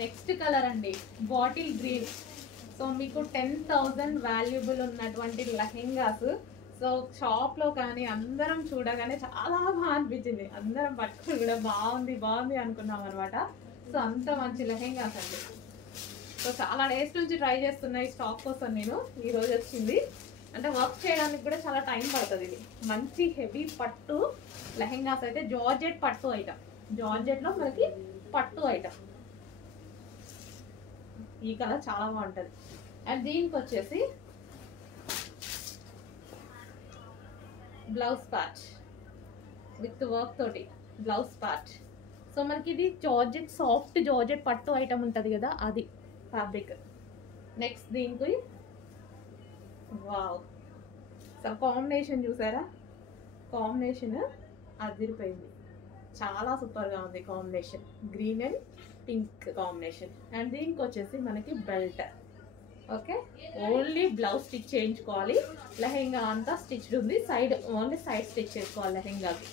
Next colour అండి bottle green. So మీకు 10,000 valuable ఉన్నటువంటి లెహెంగాస్. సో షాప్లో కానీ అందరం చూడగానే చాలా బాగా అనిపించింది, అందరం పట్టుకుని కూడా బాగుంది బాగుంది అనుకున్నాం అనమాట. సో అంత మంచి లెహెంగాస్ అండి. సో చాలా డేస్ నుంచి ట్రై చేస్తున్నా ఈ స్టాక్ కోసం నేను. ఈరోజు వచ్చింది. అంటే వర్క్ చేయడానికి కూడా చాలా టైం పడుతుంది. ఇది మంచి హెవీ పట్టు లెహెంగాస్ అయితే జార్జెట్ పట్టు ఐటమ్. జార్జెట్లో మనకి పట్టు ఐటమ్. ఈ కలర్ చాలా బాగుంటుంది. అండ్ దీనికి వచ్చేసి బ్లౌజ్ పార్ట్ విత్ వర్క్ తోటి బ్లౌజ్ పార్ట్. సో మనకి ఇది జార్జెట్, సాఫ్ట్ జార్జెట్ పట్టు ఐటమ్ ఉంటుంది కదా, అది ఫ్యాబ్రిక్. నెక్స్ట్ దీనికి వావ్, సో కాంబినేషన్ చూసారా, కాంబినేషన్ అదిరిపోయింది, చాలా సూపర్గా ఉంది combination. Green and pink combination. And దీనికి వచ్చేసి మనకి belt. Okay, only blouse stitch చేయించుకోవాలి. లెహెంగా అంతా స్టిచ్డ్ ఉంది, సైడ్ ఓన్లీ సైడ్ స్టిచ్ చేసుకోవాలి లెహెంగాకి.